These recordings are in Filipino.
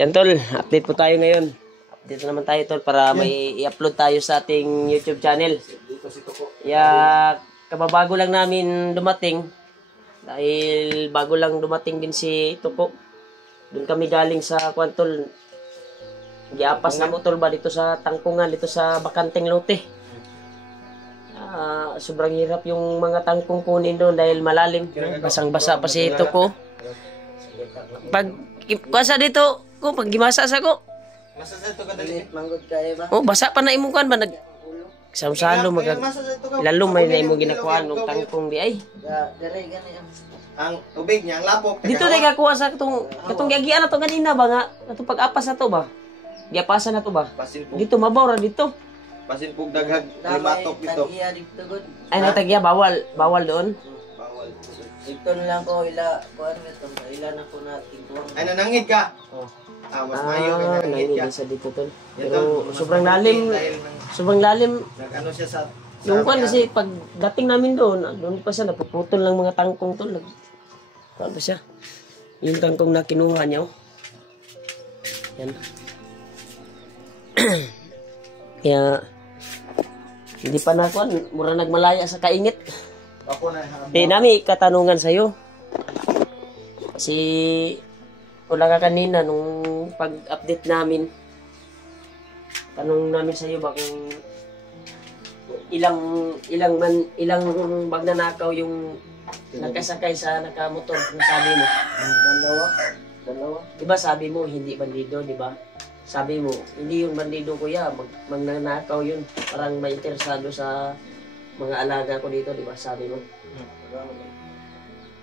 Yan tol, update po tayo ngayon. Update naman tayo tol para may i-upload tayo sa ating YouTube channel. Kaya kababago lang namin dumating. Dahil bago lang dumating din si Tuko. Doon kami galing sa Kwantol. Giapas na mo tol ba dito sa Tangkungan, dito sa Bakanteng Lote. Sobrang hirap yung mga tangkong kunin doon dahil malalim. Basang-basa pa si Tuko. Pag kuasa dito, pag gimasa sa ko. Masasa ito ka dali. Manggod kaya ba? Oh, basa pa na imong kan ba nag salo lalo may na imong ginakuha ng tangkong di ay. Dere gani ang tubig niya, ang lapok. Dito na gakuha sa katong giagian na to ganina ba nga? Katong pag-apas na to ba? Giapasan na to ba? Dito mabaw ra dito. Pasin pug daghag limatok dito. Ay natagya bawal doon. Bawal. Dito na lang ko ila kuan nito. Ila na ko na tingkuang. Ay nanangid ka. Oh. Mas mayo kay nanangid ka. Sa dito tol. Pero sobrang lalim. Sobrang lalim. Nag-ano siya sa Yung kan kasi pag dating namin doon pa siya napuputol lang mga tangkong tol. Ano pa siya? Yung tangkong na kinuha niya. Oh. Yan. Kaya hindi pa na kuan, mura nagmalaya sa kaingit. ako na. Nami katanungan sa iyo. Kasi wala ka kanina nung pag-update namin. Tanong namin sa iyo ba kung ilang magnanakaw yung nagkasakay sa nakamotor na sabi mo. Dalawa. Diba sabi mo hindi bandido, diba? Sabi mo, hindi yung bandido kuya, magnanakaw yun. Parang may interesado sa mga alaga ko dito, diba? Sabi mo.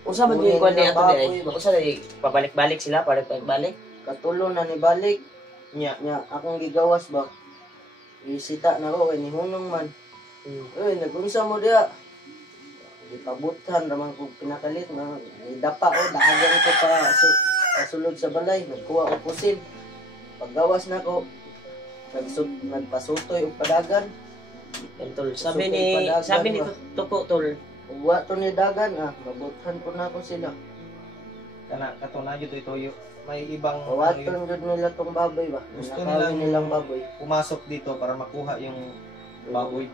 Kung saan ba yung kuwan niya ito di? Kung saan pabalik-balik sila, pabalik-balik? Katulo na ni balik. Nya. Akong gigawas ba? Isita na ko ni hunong man. Nagunsa mo dia. Ipabutan raman ko pinakalit na dapa ko dahagan ko pa sulod sa balay, nagkuha og pusin. Paggawas na ko nagpasutoy og padagan. Tol, sabi ni Tuko tol. Uwa to ni dagan mabuthan ko na ko sila. Kana katuna gyud itoyo. May ibang Waton jud nila tong baboy ba. Gusto Nakawin nilang baboy. pumasok dito para makuha yung baboy.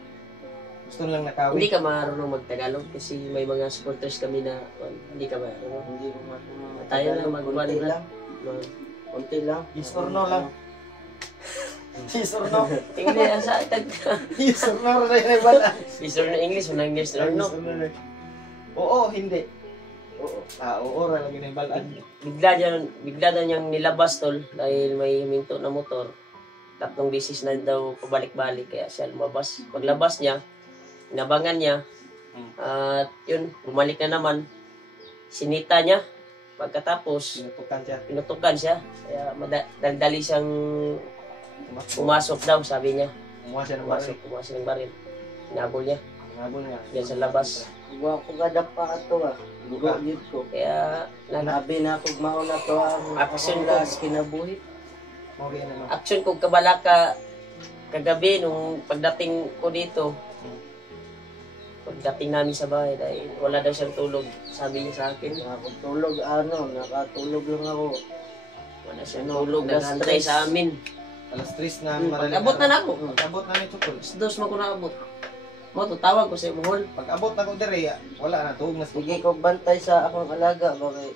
Gusto nilang nakawin. Hindi ka marunong magtagalog kasi may mga supporters kami na hindi ka marunong. Hindi ko marunong. Tayo lang magkuhan konti na. lang. Konti lang. Yes or no lang. Yes or no. English sa tag. Yes or no rin ay bala. Is or no English or English or no? Oo, hindi. Oo. Oo, ra lagi na balaan. Bigla na niyang nilabas tol dahil may huminto na motor. 3 beses na daw pabalik-balik kaya siya lumabas. Paglabas niya, inabangan niya. At yun, bumalik na naman. Sinita niya. Pagkatapos, pinutukan siya. Kaya dali siyang pumasok daw, sabi niya. Pumasok ng baril. Hinabol niya. Yan sa labas. Uwa ko gadapa ato Bugo yun ko. Kaya, Labi na akong mauna to ang Action akong ko. last kinabuhi. action kong kabalaka kagabi nung pagdating ko dito. Pagdating namin sa bahay dahil wala daw siyang tulog. Sabi niya sa akin, Nakatulog nakatulog lang ako. wala siyang tulog. Nag-antay sa amin. Alas 3 na Pag-abot na ako. Pag-abot na ni Chukol. Dos mo ko nakabot. Mo, tutawag ko sa imuhol. Pag-abot na ko dire, wala na tuog na Sige ko bantay sa akong alaga. Bakit?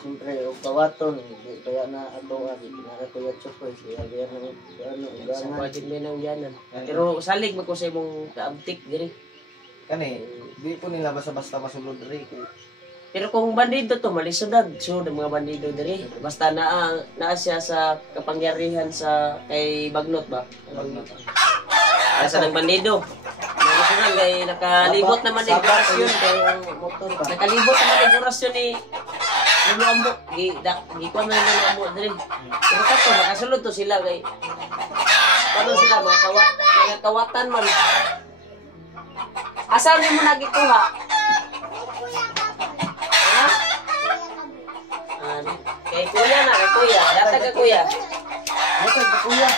Siyempre, o kawaton. Kaya na ato pinaka ko yung chokoy. Kaya na Sa uganan. budget mo nang yanan. Pero salig mo ko sa imong kaabtik diri. Kani, di po nila basta-basta masulod dire. Pero kung bandido to, malisudad. So, mga bandido diri. Basta naa siya sa kapangyarihan sa kay Bagnot ba? Asa ng bandido. Malisudad kay nakalibot naman ni orasyon. Motor ba? Nakalibot naman ni orasyon ni Luluambo. Gikuan na yung Luluambo diri. Pero kato, makasulod to sila kay paano sila, mga kawatan man. Asan mo nagikuha? Ha? Kay kuya na, kay kuya. Data ka kuya. Motor ba kuya?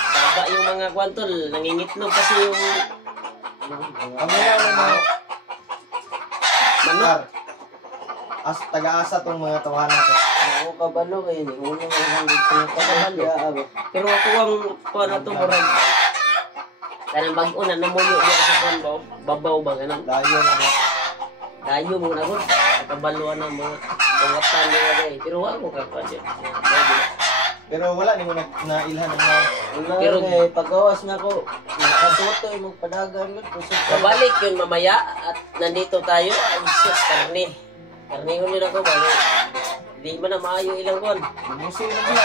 Taba yung mga kwantol. Nangingitlog kasi yung Kamera na Par, taga-asa tong mga tawanan ko. Ako kabalo kayo ni unang ang kabalo. Pero ako ang kuha na ito, murag. Kanang bag-o na namuyo niya sa kuhan ba? Babaw ba? Ganang Layo na mo. dayo mo na ko. Kabaluan ng mga pangatan nila dahil. Pero ako kakuha dyan. Pero wala ni mo nailhan ng mga. Wala Pero- eh, pagawas na ko. Nakasuto yung padagan ko. Babalik yun mamaya at nandito tayo. Ay, sus, karne. Karne yun ako. Balik. Di ba na maayo ilang kuhan? Musil na sila.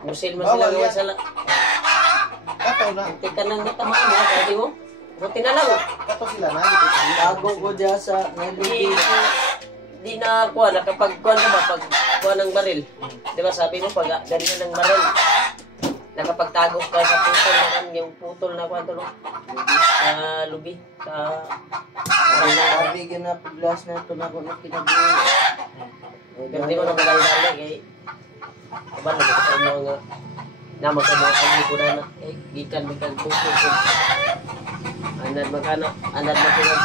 Musil mo Bawal sila yan. gawa sala. Kato na. Tika nang natamaan mo. Sabi mo. Buti na lang. Kato sila na. Ito sila. Tago ko dyan sa Di, nalibig. di na kuha, nakapag-kuha ka ba, pag kuha ng baril. Di ba sabi mo, pag ganyan ng baril, nakapagtago ka sa putol na kan, yung putol na kuha tulong, sa lubi, sa Nabigyan na paglas na ito na ako na kinabuhi. pero di mo na magali-gali, kay, kabalo mo sa mga, naman ka mga kagli ko na, gikan putol ko. Anad magkanang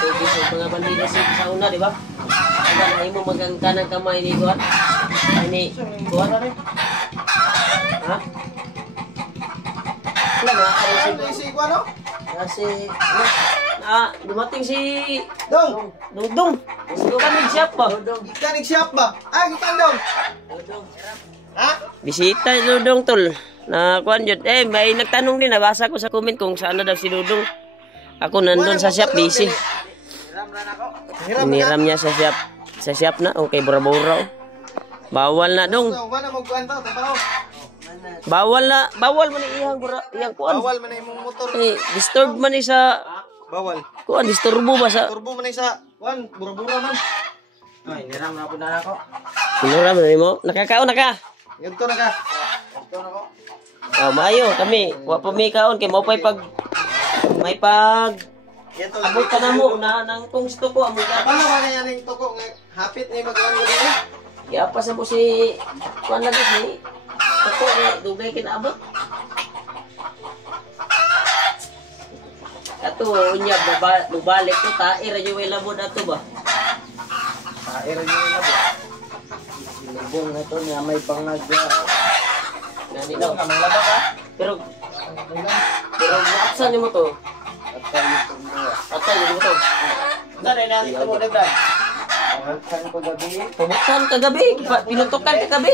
tubig sa mga bandido sa una, di ba? Anad na mo magang kanang kamay ni Kuan. Ini Kuan. Ha? Wala na, ano si Ano si Kuano? Kasi, dumating si Dong! Dungdung. Gusto ka siya pa. Ikanig siyap ba? Gikan dong! Ha? Bisita si Dudong tol. Na Kuan jud. May nagtanong din, nabasa ko sa comment kung saan na daw si Dudong. Ako nandun sa shop, busy. Hiram na. Iniram niya sa shop. Sa shop na, okay, bura-bura. Bawal na dong. Wala mo kuan tao, tabaho. Bawal man iyang kuan. Bawal man na imong motor. Disturb man ni sa Bawal. kuan, disturbo ba sa Turbo man na sa kuan, bura-bura man. Ay, niram na po na ako. Iniram na mo. Nakakaon na ka. Ganito na ka. Ganito na ko. Maayo kami. Wa pa mi kaon kay mo pag may pag Ito abot ka na mo na nang kung gusto ko amo ka. Paano ba na yan yung toko nga hapit ni magkuhan ko din? Kaya pa sa mo si kuan lagi si ako ni dugay kinaabot. Ato unya balik ko ta ira yo labod ato ba. Taira yun na ba? sinubong na ito niya may pangagya. Nani Ito daw. ka, manglaba ka? Pero naapsan mo to. At tayo ito mo. Atay mo to. Dari natin ito mo, Debra. Saan ko gabi? Pumutan kagabi, pinutukan kagabi.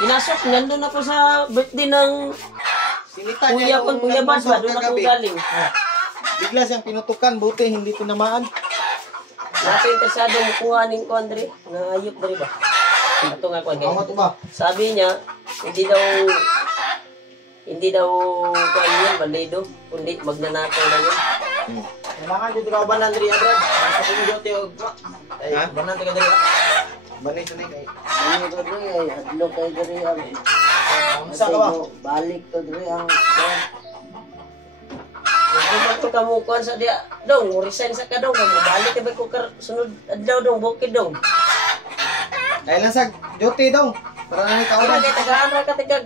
Pinasok, nandun ako sa birthday ng Sinita kuya niya ko, kuya Bas ba, doon ako kagabi. galing. Bigla siyang pinutukan, buti hindi tinamaan. Natin interesado mo kuha ning ko, Andre, na ayok ba rin ba? Ito nga ko, Ano to ba? sabi niya, hindi daw kuha yan, bandido, kundi magnanakaw na yun. Kailangan dito ka ba ng Andrea, Brad? Sa kong duty o... Ay, banan ka dali. Banay sa kay. Ano ko dre ay adlo kay dre ang Unsa ka ba? balik to dre ang Kung ka mo kuha sa dia, dong, resign sa ka dong, mabalik ka ba ko sunod adlaw dong, bukid dong. Kailan sa duty daw. Para na ni Kaya kauban. kaya tagaan ra ka taga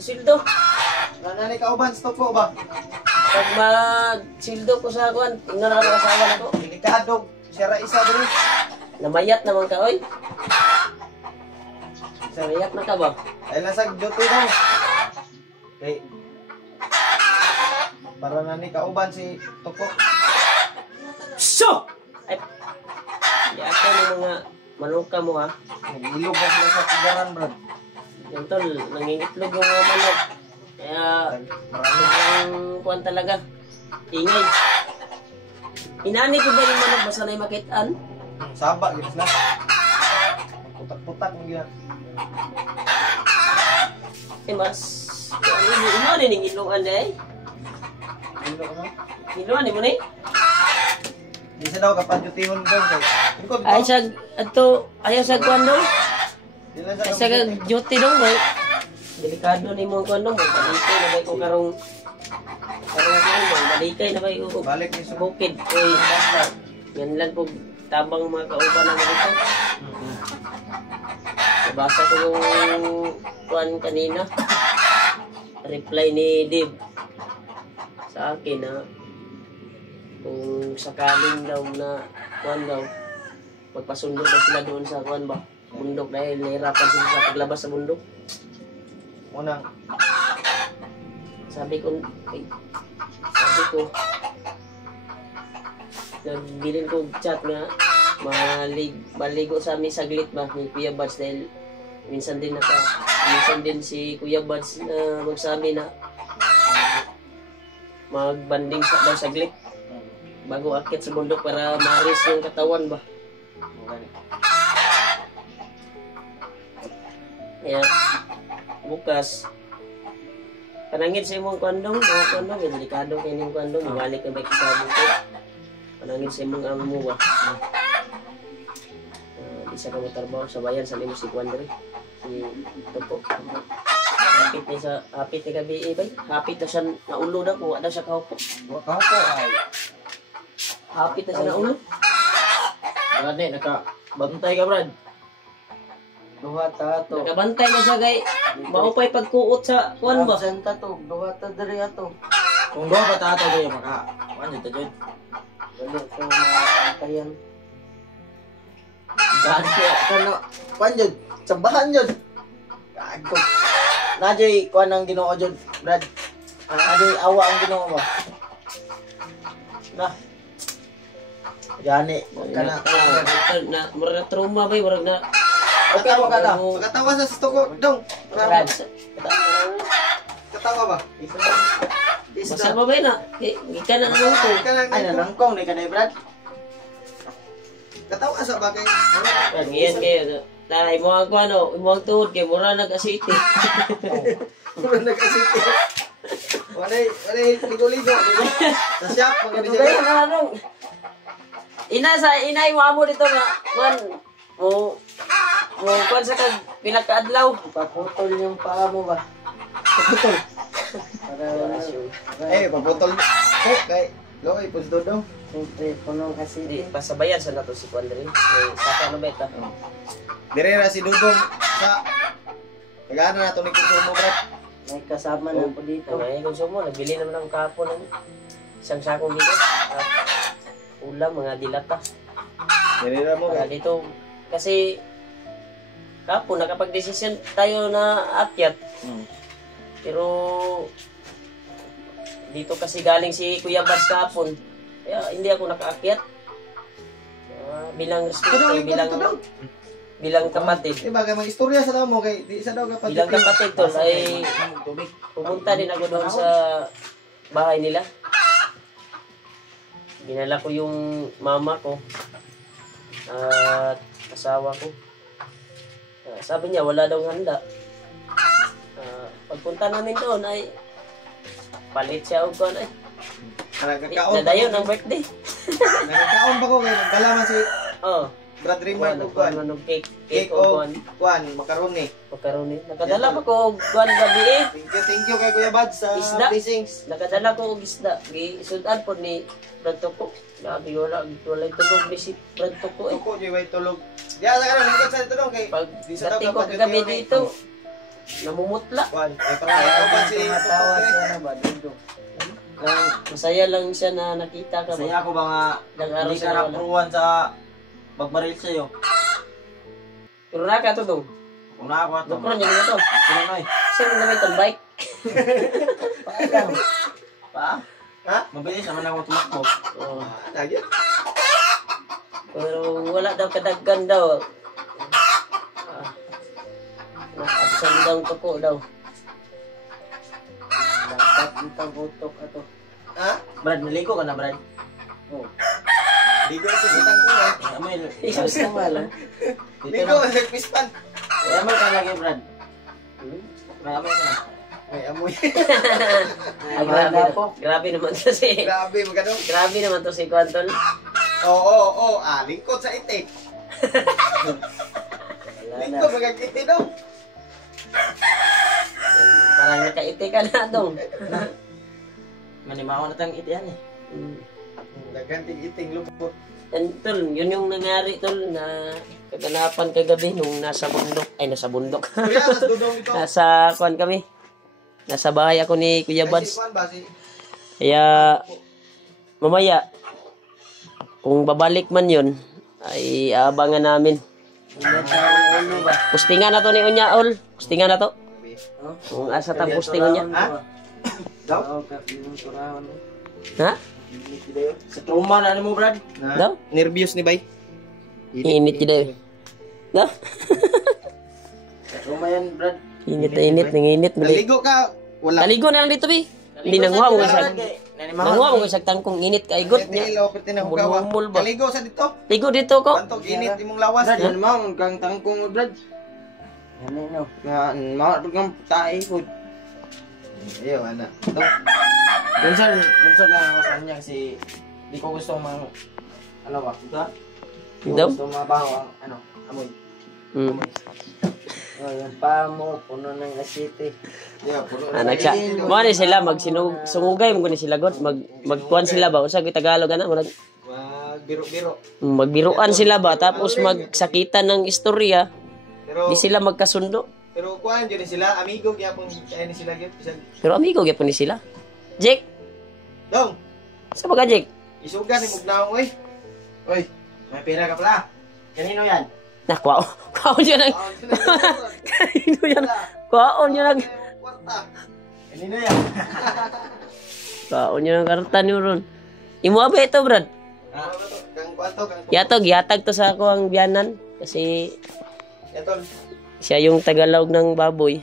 sildo. Para na ni kauban, stop po ba? Pag mag-sildo ko sa kuan, tingnan ako asawa na ko. Delikado. Sira isa dali. Namayat naman ka, oy. Namayat na ka ba? Kailan sa duty daw. Okay. Para na ni kauban si Toko. So! Ay, di ako ng mga manuka mo ha. Nag-ilog na sila sa tigaran, Brad. Yung tol, nangingitlog yung mga manok. Kaya, Marami. ang kuan talaga. Ingay. Inani ko ba yung manok basta na yung makitaan? Saba, gitu sila. Putak-putak mo gila. Eh, mas... Ano na yung ilungan na eh? Ilog na. Ilungan mo na eh? Di siya daw kapag-dutihon daw. Ikot Ay, sa... Ato, ayaw sa kuan daw? Di lang Ay, siya sa duty daw ba? Delikado ni mo kuan daw. Balikay na ba ko karong... Karong kuan daw. Balikay na ba ko? Balik ni Sa Sub. bukid. Uy, basta. Yan lang po tabang mga kauban ng mga ito. Nabasa ko yung kuan kanina. Reply ni Dib sa akin na kung sakaling daw na kuan daw Pagpasundo na sila doon sa kuan ba? Bundok dahil nahirapan sila sa paglabas sa bundok. Unang, Sabi ko, nagbilin ko chat nga, maligo sa amin saglit ba ni Kuya Buds dahil minsan din si Kuya Buds na magsabi na magbanding sa daw saglit bago akit sa bundok para maris yung katawan ba. Kaya bukas panangin sa imong kwandong, delikado kayo ng kwandong, mabalik na balik sa bukod. Panangin sa imong amo mo ba? Di sa ka matarbaho sa bayan sa limo si Kwandre. Si Topo. Hapit ni gabi bay. Hapit na siya na ulo na ko, ada siya kaupo. wakako ay. Hapit na siya na ulo. Brad, nakabantay ka, Brad. Duha ta ato. Nakabantay na siya kay maupay pagkuot sa kuan ba? Absent ta to. Duha ta diri ato. Kung doon pa tato kayo, ano ito, Jod? Dali ko maantayan. Saan kaya? Kano? Kuan, Jod? Sambahan, Jod? Gago. Najay, kuan ang ginoo, Jod, Brad. Najay, awa ang ginoo ba? Na. Gani, kana. Na murag na trauma bay, murag na Katawa ka na. Katawa sa susto ko, dong. Brad. Katawa ba? Basta ba bay na? Gikan na nang ko. Ay, nanangkong na ka na, Brad. Katawa sa bagay. Ganyan kayo. Na imo ang kuano, imo ang tuhod kay mura nag-asiti. Mura nag-asiti. Walay, ligo-ligo. Sa shop, maganda Kaya siya. na nung inay mo amo dito nga kuan mo kuan sa kag pinakaadlaw. Paputol yung paa mo ba? Paputol. Para Paputol. Kay, loy, pusto daw. siyempre punong kasi Di pasabayan sa nato si Kwandre. Saka na beta. Dire na si Dudong sa pag-ano na ito ni Kusumo, Brad. may kasama na po dito. Ay konsumo nagbili naman ng kapo ng isang sakong bigas. Ulam mga dilata. Dire na mo, Kaya dito kasi kapo nakapag-desisyon tayo na akyat. Pero dito kasi galing si Kuya Bas kahapon. Kaya hindi ako nakaakyat. Bilang respeto, bilang kapatid. Diba, kay mga istorya sa daw mo, kay di sa daw kapatid. Bilang kapatid to ay pumunta din ako doon sa bahay nila. Ginala ko yung mama ko at asawa ko. Sabi niya wala daw handa. Pagpunta namin doon ay palit siya o kuan ay. Nagkakaon Nadayon ang birthday. Nagkakaon ba ko kay nagdalaman si Oh. Brad Raymond o Kuan kuan. manong cake Cake o o kuan. kuan, macaroni. Macaroni. Nakadala pa ko og kuan gabi eh. Thank you kay Kuya Bad sa Isda. blessings. Nakadala ko og isda. Gisudan po ni Brad Toko. Grabe wala tulog ni si Brad Toko eh. Ako di way tulog. Diya sa karon lingkod sa dito kay Pag di sa daw dating ko kapatid kagabi yun, eh. dito, namumutla. Kuan, ay pangako ba si Tumatawa siya na ba dito? Masaya lang siya na nakita ka. Saya ako ba nga Ilang araw hindi siya ka nawala. napuruan sa magbaril sa'yo. Pero naka to dong. Kung na ako ito, Dokron niya na to. Pinoy. Sino na may bike? Paano? Pa? Ha? Mabilis naman ako tumakbo. Oh. Lagi. Pero wala daw kadaggan daw. Nakapsan daw Toko daw. Dapat itang utok ato. Ha? Brad, naligo ka na, Brad. Oh. Ligo sa sitang ko eh. Amoy, Isus na wala. dito Ligo na. sa pispan. May amoy ka lagi, Brad. May amoy ka na. May amoy. Ay, grabe naman to si... Grabe magano. Grabe naman to si Quanton. Oo. Lingkod sa itik. Wala na. Lingkod magagiti daw. Parang nakaiti ka na dong. Manimawa na tayong itian eh. Naganting iting lupot. And tol, yun yung nangyari tol na kaganapan kagabi nung nasa bundok. Kuya, mas dudong ito. Nasa kuan kami. Nasa bahay ako ni Kuya Ay, Buds. si Juan ba? Si... Kaya mamaya kung babalik man yun, ay abangan namin. Ano ba? Postingan na to ni Unya, Ol. Postingan na to. Oh? Kung asa ta postingan niya. Daw? Turahon. Ha? Sa trauma na mo, Brad. Daw? Nervyos ni Bay. Init yun daw. Daw? Sa trauma yan, Brad. Init na init, nanginit. Naligo ka. Wala. Taligo na lang dito, Bi. Hindi nanguha mo sa... Nanguha mo sa tangkong init ka igot Hindi, niya. ilaw, pati na hugawa. Humul ba? Naligo sa dito. Ligo dito ko. Pantog init, imong lawas. Brad, yan mo, kang tangkong, Brad. Yan no. Nga, mga pagkang tae po. Ayaw, anak. Ito. Gunsad lang ako sa kanya kasi di ko gusto mang, ano ba? Di ko Daw? gusto mabaho ang, amoy. Hmm. Oh, yan pa mo, puno ng asite. Yeah, puno. Anak siya. Mo ni sila magsungugay mo ni sila god magkuan sila ba usa Tagalog ana murag Magbiro-biro. magbiruan sila ba tapos magsakitan ng istorya Pero, di sila magkasundo. pero kuhaan dyan sila. Amigo, kaya pong kaya ni sila. Bisag, Pero amigo gyapon ni sila. Jake, dong, sa ba ka Jake? isugan ni Mugnaong, oy. Oy, may pera ka pala. Kanino yan? Nakwao. Kwaon niya nang kanino yan. Kwaon niya nang Kwarta. Kanino yan? kwaon niya nang karta niyo ron. Imo ba ito, Brad? Kang kwanto, kang Yatag to sa ako ang biyanan kasi Yatol. siya yung Tagalog ng baboy.